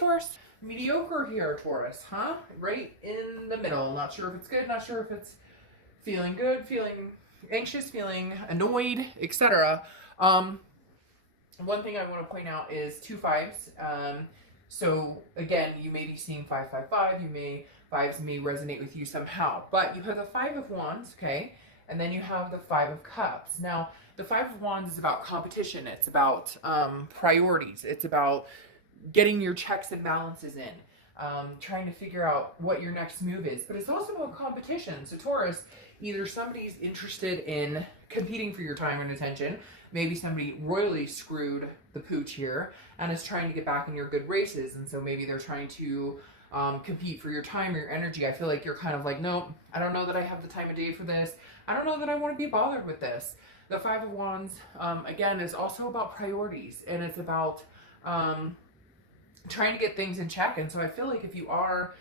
Taurus. Mediocre here, Taurus, huh? Right in the middle. Not sure if it's good, not sure if it's feeling good, feeling anxious, feeling annoyed, etc. One thing I want to point out is 2 5s. So again, you may be seeing 555. Fives may resonate with you somehow. But you have the 5 of Wands, okay, and then you have the 5 of Cups. Now, the 5 of Wands is about competition. It's about priorities. It's about getting your checks and balances in, trying to figure out what your next move is. But it's also about competition. So Taurus, either somebody's interested in competing for your time and attention, maybe somebody royally screwed the pooch here and is trying to get back in your good races, and so maybe they're trying to compete for your time or your energy. I feel like you're kind of like, no, I don't know that I have the time of day for this. I don't know that I want to be bothered with this. The 5 of Wands, again, is also about priorities, and it's about trying to get things in check. And so I feel like if you are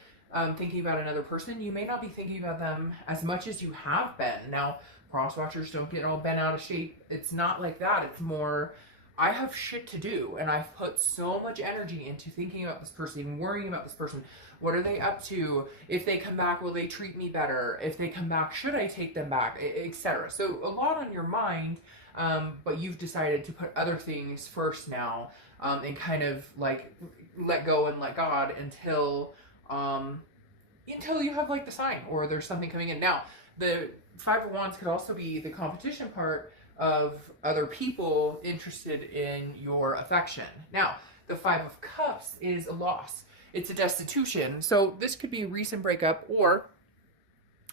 thinking about another person, you may not be thinking about them as much as you have been. Now, cross watchers, don't get all bent out of shape. It's not like that. It's more, I have shit to do, and I've put so much energy into thinking about this person, worrying about this person. What are they up to? If they come back, will they treat me better? If they come back, should I take them back? Etc. So a lot on your mind, but you've decided to put other things first now, and kind of like let go and let God until you have like the sign or there's something coming in. Now, the 5 of Wands could also be the competition part of other people interested in your affection. Now, the 5 of Cups is a loss. It's a destitution. So this could be a recent breakup, or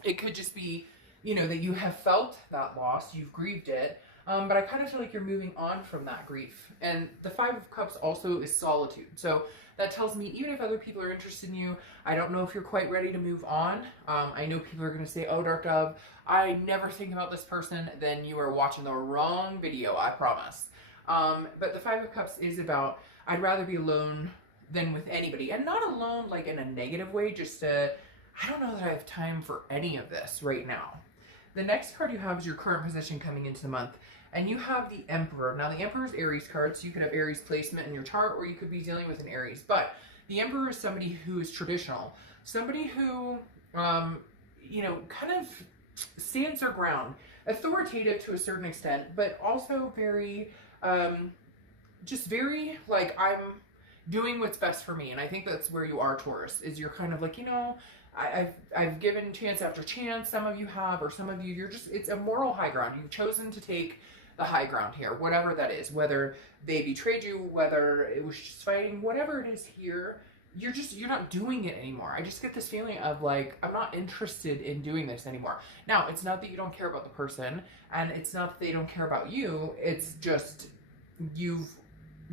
it could just be, that you have felt that loss, you've grieved it, but I kind of feel like you're moving on from that grief. And the 5 of Cups also is solitude. So that tells me even if other people are interested in you, I don't know if you're quite ready to move on. I know people are going to say, oh, Dark Dove, I never think about this person. Then you are watching the wrong video, I promise. But the 5 of Cups is about, I'd rather be alone than with anybody. And not alone like in a negative way, just I don't know that I have time for any of this right now. The next card you have is your current position coming into the month. And you have the Emperor. Now, the Emperor is Aries card, so you could have Aries placement in your chart, or you could be dealing with an Aries. But the Emperor is somebody who is traditional. Somebody who, kind of stands their ground. Authoritative to a certain extent, but also very, very, like, I'm doing what's best for me. And I think that's where you are, Taurus, is you're kind of like, I've given chance after chance. Some of you have, or some of you, it's a moral high ground. You've chosen to take the high ground here, whatever that is, whether they betrayed you, whether it was just fighting, whatever it is here, you're not doing it anymore. I just get this feeling of like, I'm not interested in doing this anymore. Now, it's not that you don't care about the person, and it's not that they don't care about you. It's just, you've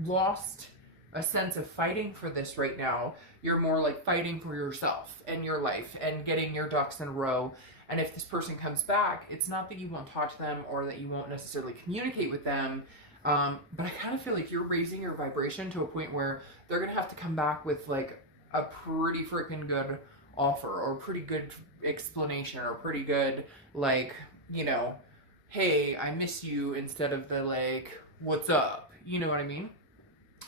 lost a sense of fighting for this right now. You're more like fighting for yourself and your life and getting your ducks in a row. And if this person comes back, it's not that you won't talk to them or that you won't necessarily communicate with them. But I kind of feel like you're raising your vibration to a point where they're going to have to come back with like a pretty freaking good offer or a pretty good explanation or a pretty good, like, hey, I miss you, instead of the like, what's up? You know what I mean?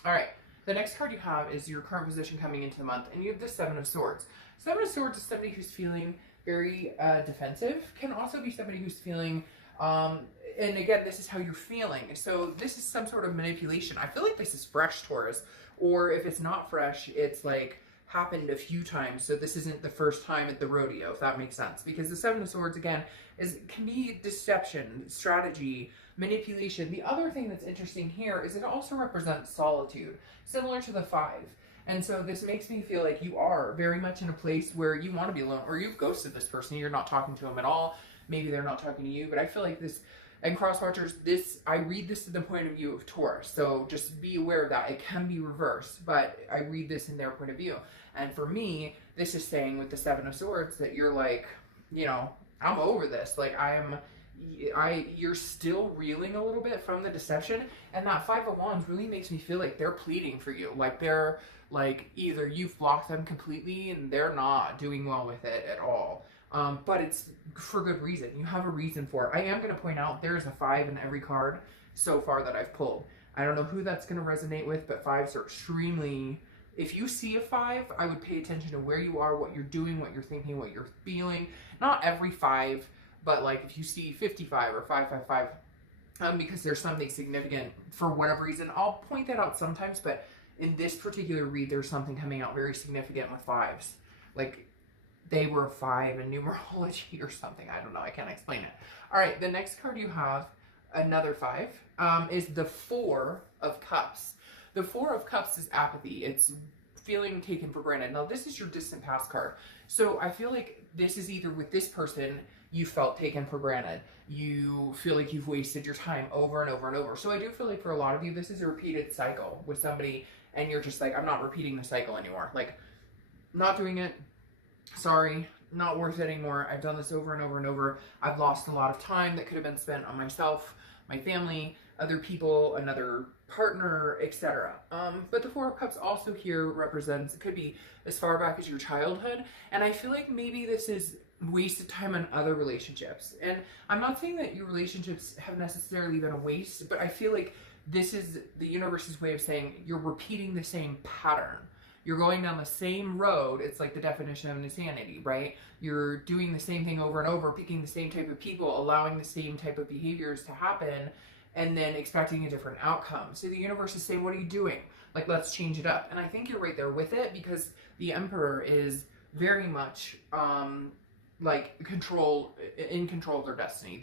All right. The next card you have is your current position coming into the month, and you have the 7 of Swords. 7 of Swords is somebody who's feeling very defensive, can also be somebody who's feeling, and again, this is how you're feeling. So this is some sort of manipulation. I feel like this is fresh, Taurus, or if it's not fresh, it's like happened a few times. So this isn't the first time at the rodeo, if that makes sense. Because the 7 of Swords, again, can be deception, strategy, manipulation. The other thing that's interesting here is it also represents solitude, similar to the 5. And so this makes me feel like you are very much in a place where you want to be alone, or you've ghosted this person. You're not talking to them at all. Maybe they're not talking to you, but I feel like this, and cross watchers, I read this to the point of view of Taurus. So just be aware of that. It can be reversed, but I read this in their point of view. And for me, this is saying with the 7 of Swords that you're like, I'm over this. Like you're still reeling a little bit from the deception, and that 5 of Wands really makes me feel like they're pleading for you. Like they're like, either you've blocked them completely and they're not doing well with it at all. But it's for good reason. You have a reason for it. I am going to point out there's a 5 in every card so far that I've pulled. I don't know who that's going to resonate with, but 5s are extremely if you see a 5, I would pay attention to where you are, what you're doing, what you're thinking, what you're feeling. Not every 5, but like if you see 55 or 555, because there's something significant for whatever reason. I'll point that out sometimes, but in this particular read, there's something coming out very significant with 5s. Like they were 5 in numerology or something. I don't know. I can't explain it. All right. The next card you have, another 5, is the 4 of Cups. The 4 of Cups is apathy. It's feeling taken for granted. Now, this is your distant past card. So I feel like this is either with this person, you felt taken for granted. You feel like you've wasted your time over and over and over. So I do feel like for a lot of you, this is a repeated cycle with somebody, and you're just like, I'm not repeating the cycle anymore. Like, not doing it. Sorry, not worth it anymore. I've done this over and over and over. I've lost a lot of time that could have been spent on myself, my family, other people, another partner, etc. But the 4 of Cups also here represents, it could be as far back as your childhood. And I feel like maybe this is wasted time on other relationships. And I'm not saying that your relationships have necessarily been a waste, but I feel like this is the universe's way of saying you're repeating the same pattern. You're going down the same road. It's like the definition of insanity, right? You're doing the same thing over and over, picking the same type of people, allowing the same type of behaviors to happen, and then expecting a different outcome. So the universe is saying, what are you doing? Like, let's change it up. And I think you're right there with it, because the Emperor is very much like in control of their destiny.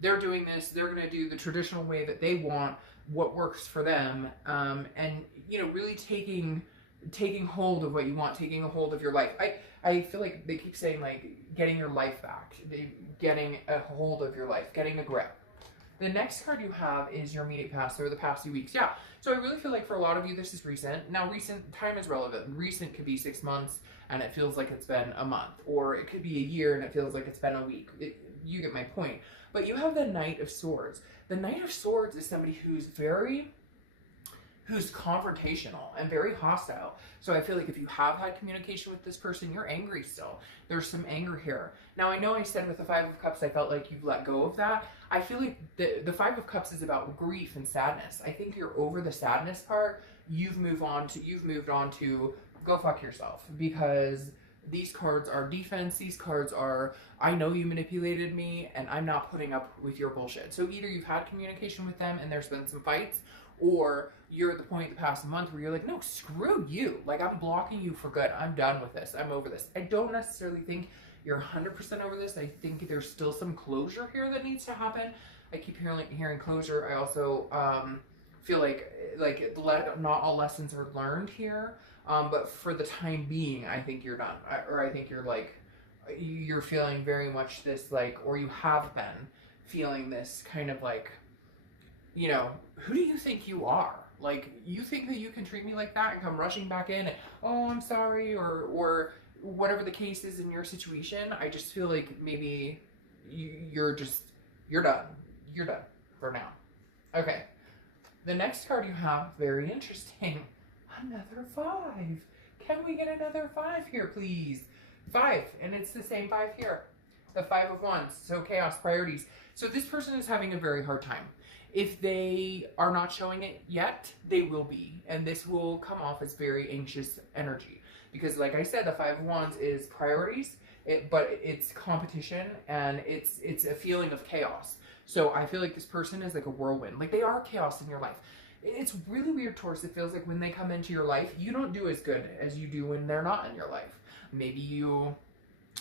They're doing this. They're going to do the traditional way that they want, what works for them, and really taking hold of what you want, taking a hold of your life. I feel like they keep saying, like, getting your life back, getting a hold of your life, getting a grip. The next card you have is your immediate past, or the past few weeks. Yeah, so I really feel like for a lot of you, this is recent. Now, recent time is relevant. Recent could be 6 months, and it feels like it's been a month. Or it could be a year, and it feels like it's been a week. You get my point. But you have the Knight of Swords. The Knight of Swords is somebody who's confrontational and very hostile. So I feel like if you have had communication with this person, you're angry still. There's some anger here. Now, I know I said with the 5 of Cups, I felt like you've let go of that. I feel like the 5 of Cups is about grief and sadness. I think you're over the sadness part. You've moved on to go fuck yourself, because these cards are defense. These cards are, I know you manipulated me and I'm not putting up with your bullshit. So either you've had communication with them and there's been some fights, or you're at the point the past month where you're like, no, screw you. Like, I'm blocking you for good. I'm done with this. I'm over this. I don't necessarily think you're 100% over this. I think there's still some closure here that needs to happen. I keep hearing closure. I also feel like not all lessons are learned here. But for the time being, I think you're done. I think you're feeling very much this, like, or you have been feeling this kind of like, who do you think you are? Like, you think that you can treat me like that and come rushing back in and, oh, I'm sorry, or whatever the case is in your situation. I just feel like maybe you're done. You're done for now. Okay. The next card you have, very interesting. Another 5. Can we get another 5 here, please? 5, and it's the same 5 here. The 5 of Wands, so chaos, priorities. So this person is having a very hard time. If they are not showing it yet, they will be. And this will come off as very anxious energy. Because like I said, the 5 of Wands is priorities, but it's competition, and it's a feeling of chaos. So I feel like this person is like a whirlwind. Like, they are chaos in your life. It's really weird, Taurus. It feels like when they come into your life, you don't do as good as you do when they're not in your life. Maybe you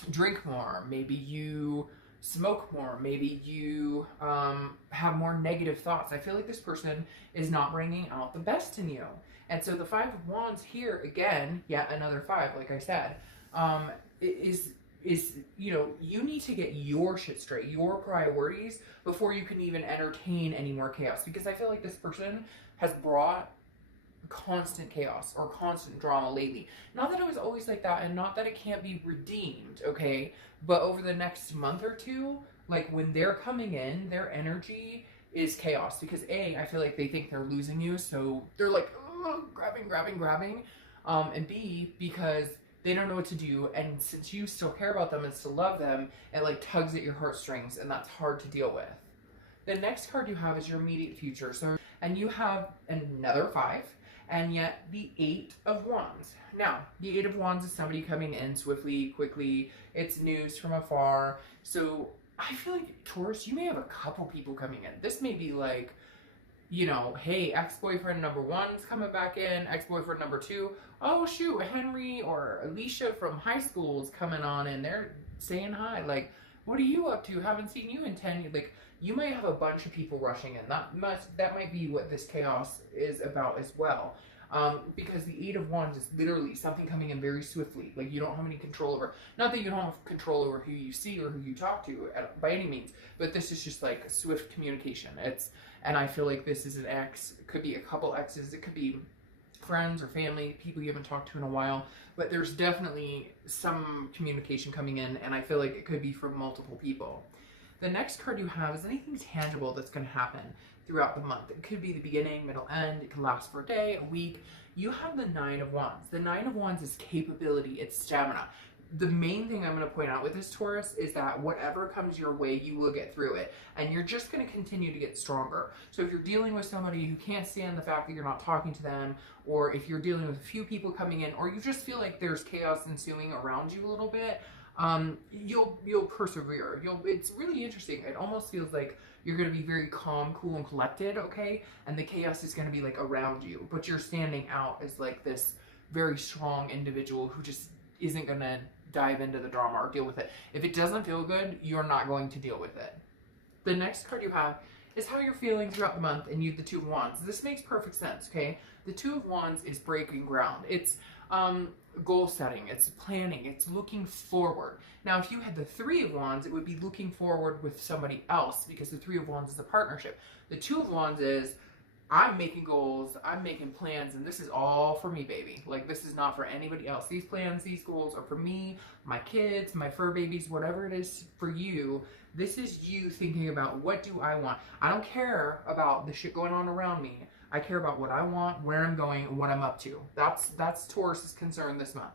drink more. Maybe you smoke more. Maybe you have more negative thoughts. I feel like this person is not bringing out the best in you. And so the 5 of Wands here, again, yet another 5, like I said, is you need to get your shit straight, your priorities, before you can even entertain any more chaos. Because I feel like this person has brought constant chaos or constant drama lately. Not that it was always like that, and not that it can't be redeemed, okay? But over the next month or two, like, when they're coming in, their energy is chaos. Because A, I feel like they think they're losing you, so they're like, grabbing. And B, because they don't know what to do, and since you still care about them and still love them, it like tugs at your heartstrings, and that's hard to deal with. The next card you have is your immediate future. So, and you have another 5, and yet the Eight of Wands. Now, the Eight of Wands is somebody coming in swiftly, quickly. It's news from afar. So I feel like, Taurus, you may have a couple people coming in. This may be like, you know, hey, ex-boyfriend number 1's coming back in, ex-boyfriend number 2. Oh, shoot, Henry or Alicia from high school is coming on and they're saying hi. Like, what are you up to? Haven't seen you in 10 years. Like, you might have a bunch of people rushing in. That might be what this chaos is about as well. Because the Eight of Wands is literally something coming in very swiftly. Like, you don't have any control over, not that you don't have control over who you see or who you talk to by any means, but this is just like swift communication. And I feel like this is an ex. It could be a couple exes. It could be friends or family, people you haven't talked to in a while. But there's definitely some communication coming in, and I feel like it could be from multiple people. The next card you have is anything tangible that's going to happen throughout the month. It could be the beginning, middle, end. It could last for a day, a week. You have the Nine of Wands. The Nine of Wands is capability. It's stamina. The main thing I'm going to point out with this, Taurus, is that whatever comes your way, you will get through it. And you're just going to continue to get stronger. So if you're dealing with somebody who can't stand the fact that you're not talking to them, or if you're dealing with a few people coming in, or you just feel like there's chaos ensuing around you a little bit, you'll persevere. It's really interesting. It almost feels like you're going to be very calm, cool, and collected, okay? And the chaos is going to be like around you, but you're standing out as like this very strong individual who just isn't going to dive into the drama or deal with it. If it doesn't feel good, you're not going to deal with it. The next card you have is how you're feeling throughout the month, and you have the Two of Wands. This makes perfect sense, okay? The Two of Wands is breaking ground. It's goal setting, it's planning, it's looking forward. Now, if you had the Three of Wands, it would be looking forward with somebody else, because the Three of Wands is a partnership. The Two of Wands is, I'm making goals, I'm making plans, and this is all for me, baby. Like, this is not for anybody else. These plans, these goals are for me, my kids, my fur babies, whatever it is for you. This is you thinking about, what do I want? I don't care about the shit going on around me. I care about what I want, where I'm going, and what I'm up to. That's Taurus's concern this month.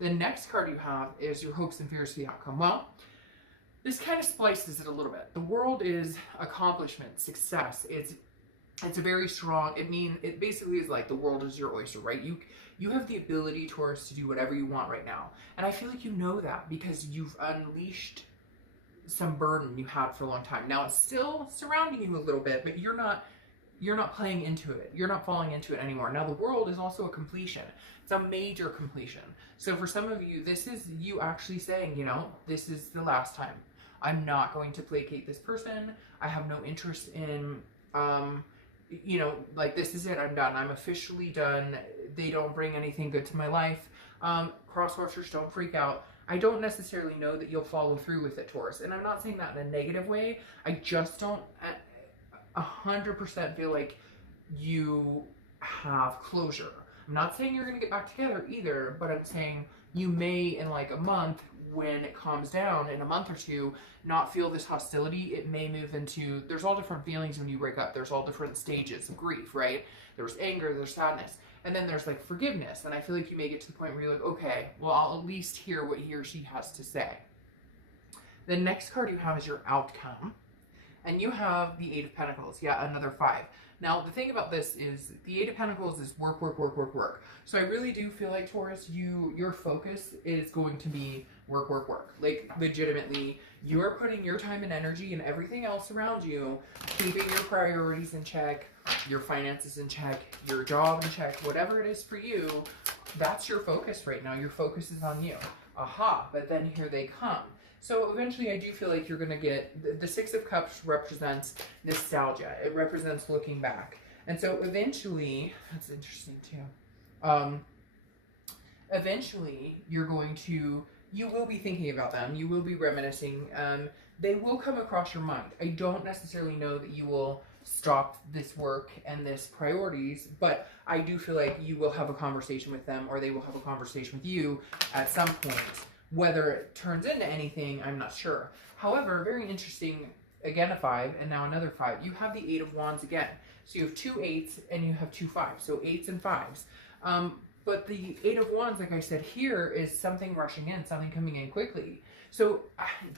The next card you have is your hopes and fears for the outcome. Well, this kind of splices it a little bit. The world is accomplishment, success. It's a very strong, it basically is like the world is your oyster, right? You have the ability, Taurus, to do whatever you want right now. And I feel like you know that because you've unleashed some burden you had for a long time. Now it's still surrounding you a little bit, but you're not playing into it. You're not falling into it anymore. Now the world is also a completion. It's a major completion. So for some of you, this is you actually saying, you know, this is the last time. I'm not going to placate this person. I have no interest in, you know, like, this is it. I'm done. I'm officially done. They don't bring anything good to my life. Crosswatchers, don't freak out. I don't necessarily know that you'll follow through with it, Taurus. And I'm not saying that in a negative way. I just don't 100% feel like you have closure. I'm not saying you're going to get back together either, but I'm saying you may, in like a month, when it calms down, in a month or two, not feel this hostility. It may move into, there's all different feelings when you break up. There's all different stages of grief, right? There's anger, there's sadness, and then there's like forgiveness. And I feel like you may get to the point where you're like, okay, well, I'll at least hear what he or she has to say. The next card you have is your outcome. And you have the Eight of Pentacles. Yeah, another 5. Now, the thing about this is the Eight of Pentacles is work, work, work, work, work. So I really do feel like, Taurus, your focus is going to be work, work, work. Like, legitimately, you are putting your time and energy and everything else around you, keeping your priorities in check, your finances in check, your job in check, whatever it is for you. That's your focus right now. Your focus is on you. Aha, but then here they come. So eventually I do feel like you're going to get, the Six of Cups represents nostalgia. It represents looking back. And so eventually, that's interesting too. Eventually you're going to, you will be thinking about them. You will be reminiscing. They will come across your mind. I don't necessarily know that you will stop this work and this priorities, but I do feel like you will have a conversation with them, or they will have a conversation with you at some point. Whether it turns into anything, I'm not sure. However, very interesting, again a 5, and now another 5. You have the Eight of Wands again. So you have 2 8s and you have 2 5s. So 8s and 5s. but the Eight of Wands, like I said, here is something rushing in, something coming in quickly. So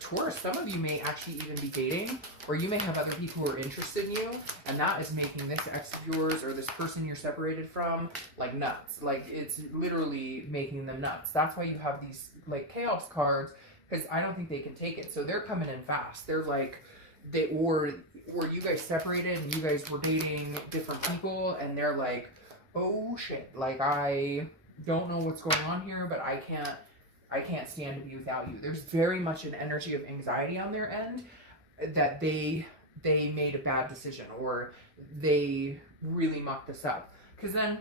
Taurus, some of you may actually even be dating, or you may have other people who are interested in you, and that is making this ex of yours or this person you're separated from like nuts. Like it's literally making them nuts. That's why you have these like chaos cards, because I don't think they can take it. So they're coming in fast. They're like, or you guys separated and you guys were dating different people, and they're like, oh shit, like I don't know what's going on here, but I can't stand to be without you. There's very much an energy of anxiety on their end that they made a bad decision, or they really mucked this up. Because then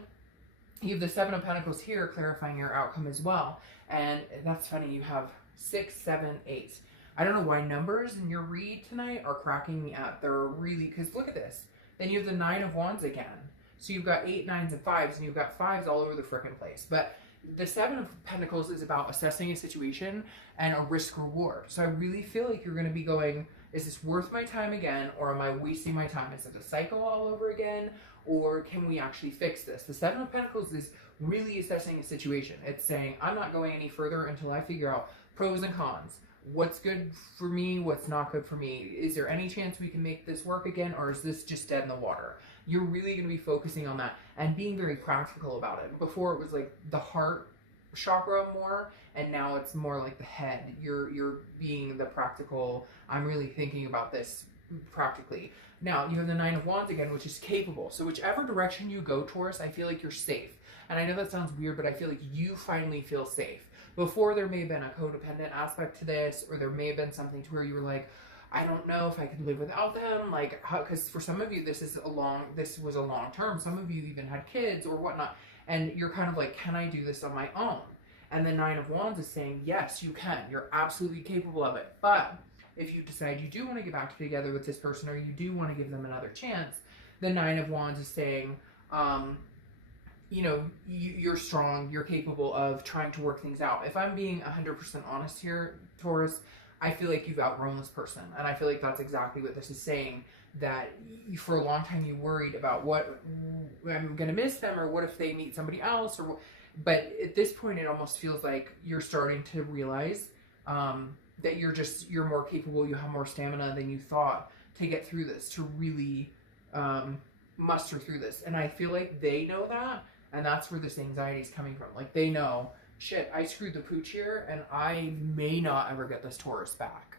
you have the Seven of Pentacles here clarifying your outcome as well. And that's funny, you have 6, 7, 8. I don't know why numbers in your read tonight are cracking me up. They're really, because look at this. Then you have the Nine of Wands again. So you've got 8, 9s, and 5s, and you've got 5s all over the frickin' place. But the Seven of Pentacles is about assessing a situation and a risk reward. So I really feel like you're going to be going, is this worth my time again, or am I wasting my time? Is it a cycle all over again, or can we actually fix this? The Seven of Pentacles is really assessing a situation. It's saying, I'm not going any further until I figure out pros and cons. What's good for me? What's not good for me? Is there any chance we can make this work again, or is this just dead in the water? You're really going to be focusing on that and being very practical about it. Before it was like the heart chakra more, and now it's more like the head. You're being the practical, I'm really thinking about this practically. Now you have the Nine of Wands again, which is capable. So whichever direction you go, Taurus, I feel like you're safe. And I know that sounds weird, but I feel like you finally feel safe. Before, there may have been a codependent aspect to this, or there may have been something to where you were like, I don't know if I could live without them, like, because for some of you, this was a long term. Some of you even had kids or whatnot, and you're kind of like, can I do this on my own? And the Nine of Wands is saying, yes, you can. You're absolutely capable of it. But if you decide you do want to get back together with this person, or you do want to give them another chance, the Nine of Wands is saying, you know, you're strong, you're capable of trying to work things out. If I'm being 100% honest here, Taurus, I feel like you've outgrown this person. And I feel like that's exactly what this is saying, that for a long time you worried about what, I'm going to miss them, or what if they meet somebody else, or but at this point it almost feels like you're starting to realize that you're more capable, you have more stamina than you thought to get through this, to really muster through this. And I feel like they know that, and that's where this anxiety is coming from. Like, they know, shit, I screwed the pooch here, and I may not ever get this Taurus back.